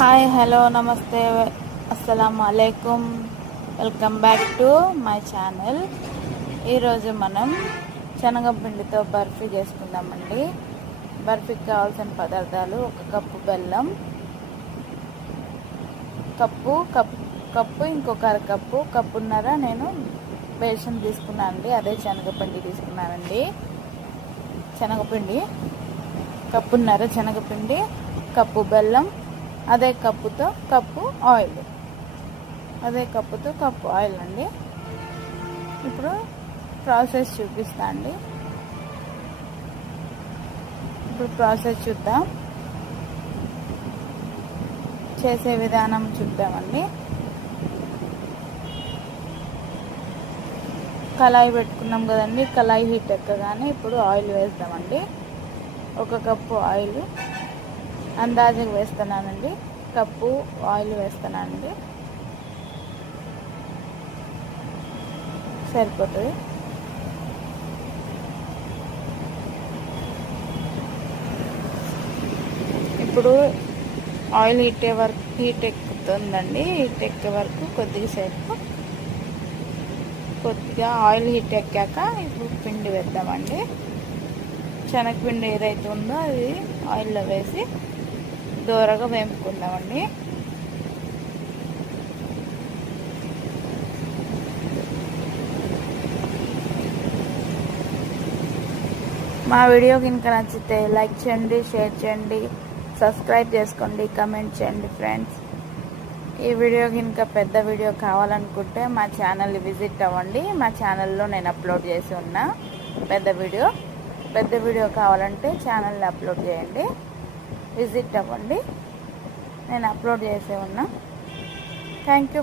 Hi hello నమస్తే అస్సలాము అలైకుం. Welcome back to my channel. ఈరోజు మనం శనగపిండితో బర్ఫీ చేసుకుందామండి. బర్ఫీకి కావాల్సిన పదార్థాలు: ఒక కప్పు బెల్లం, కప్పు ఇంకొక అరకప్పు, కప్పున్నర నేను బేసన్ తీసుకున్నానండి. అదే శనగపిండి తీసుకున్నానండి. శనగపిండి కప్పున్నర, శనగపిండి కప్పు బెల్లం, అదే కప్పుతో కప్పు ఆయిల్ అండి. ఇప్పుడు ప్రాసెస్ చూపిస్తా అండి. ఇప్పుడు ప్రాసెస్ చూద్దాం, చేసే విధానం చూద్దామండి. కళాయి పెట్టుకున్నాం కదండి. కళాయి హీట్ ఎక్కగానే ఇప్పుడు ఆయిల్ వేస్తామండి. ఒక కప్పు ఆయిల్ అందాజుగా వేస్తున్నానండి. కప్పు ఆయిల్ వేస్తున్నానండి, సరిపోతుంది. ఇప్పుడు ఆయిల్ హీట్ ఎక్కుతుందండి. హీట్ ఎక్కే వరకు కొద్దిగా ఆయిల్ హీట్ ఎక్కాక ఇప్పుడు పిండి వేద్దామండి. శనగపిండి ఏదైతే ఉందో అది ఆయిల్లో వేసి దోరగా వేపుకుందామండి. మా వీడియో కనుక నచ్చితే లైక్ చేయండి, షేర్ చేయండి, సబ్స్క్రైబ్ చేసుకోండి, కమెంట్ చేయండి ఫ్రెండ్స్. ఈ వీడియో కనుక పెద్ద వీడియో కావాలనుకుంటే మా ఛానల్ విజిట్ అవ్వండి. మా ఛానల్లో నేను అప్లోడ్ చేసి ఉన్నా పెద్ద వీడియో కావాలంటే ఛానల్ని అప్లోడ్ చేయండి, విజిట్ అవ్వండి. నేను అప్లోడ్ చేసే ఉన్నా. Thank you.